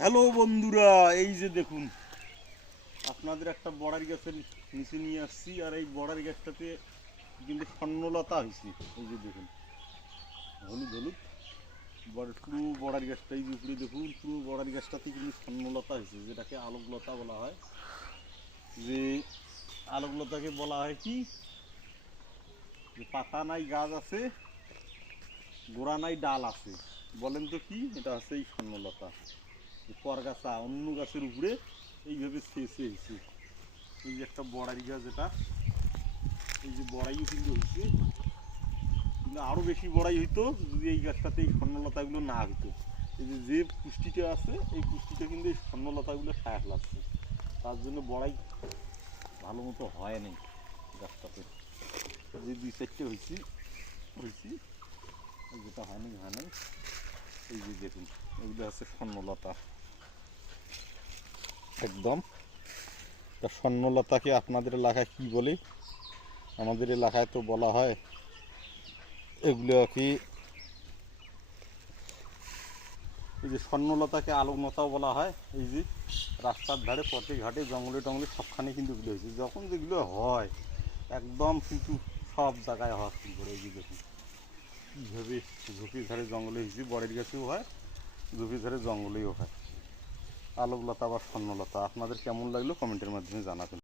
Hello বন্ধুরা, এই যে দেখুন, আপনাদের একটা বড়ারি গাছের নিচে নিয়ে আসছি, আর এই বড়ারি গাছটাতে কিন্তু স্বর্ণলতা হয়েছে। এই যে দেখুন, হলুদ হলুদ। বড় পুরো বড়ারি গাছটা এই যে উপরে দেখুন, পুরো বড়ারি গাছটাতে কিন্তু স্বর্ণলতা হয়েছে, যেটাকে আলোকলতা বলা হয়। যে আলোকলতাকে বলা হয় কি? যে পাতা নাই গাছ আছে, গোড়া নাই ডাল আছে। বলেন তো কি? এটা হচ্ছে এই স্বর্ণলতা। এই পরগাছা, অন্য গাছের উপরে এইভাবে শেষে হয়েছে। এই যে একটা বড়াই গাছ এটা, এই যে বড়াইও কিন্তু হয়েছে। কিন্তু আরও বেশি বড়াই হইতো যদি এই গাছটাতে এই স্বর্ণলতাগুলো না হইতো। এই যে পুষ্টিটা আছে, এই পুষ্টিটা কিন্তু এই স্বর্ণলতাগুলো খায়া লাগছে। তার জন্য বড়াই ভালো মতো হয় নাই গাছটাতে। যে দুই চারটে হয়েছি হয়েছি, যেটা হয় নাই হয় নাই। এই যে দেখুন, এগুলো হচ্ছে স্বর্ণলতা। একদম। স্বর্ণলতাকে আপনাদের এলাকায় কি বলে? আমাদের এলাকায় তো বলা হয় এগুলো কি এই যে স্বর্ণলতাকে আলোকলতাও বলা হয়। এই যে রাস্তার ধারে, পথে ঘাটে, জঙ্গলে টঙ্গলে সবখানে কিন্তু এগুলো হয়েছে। যখন যেগুলো হয়, একদম কিন্তু সব জায়গায় হওয়া শুরু করে? এই যে দেখুন কীভাবে ঝুঁকির ধারে জঙ্গলে হয়েছে বড়ের গাছেও হয় ঝুঁকির ধারে জঙ্গলেও হয়। আলোকলতা বা স্বর্ণলতা আপনাদের কেমন লাগল কমেন্টের মাধ্যমে জানাবেন।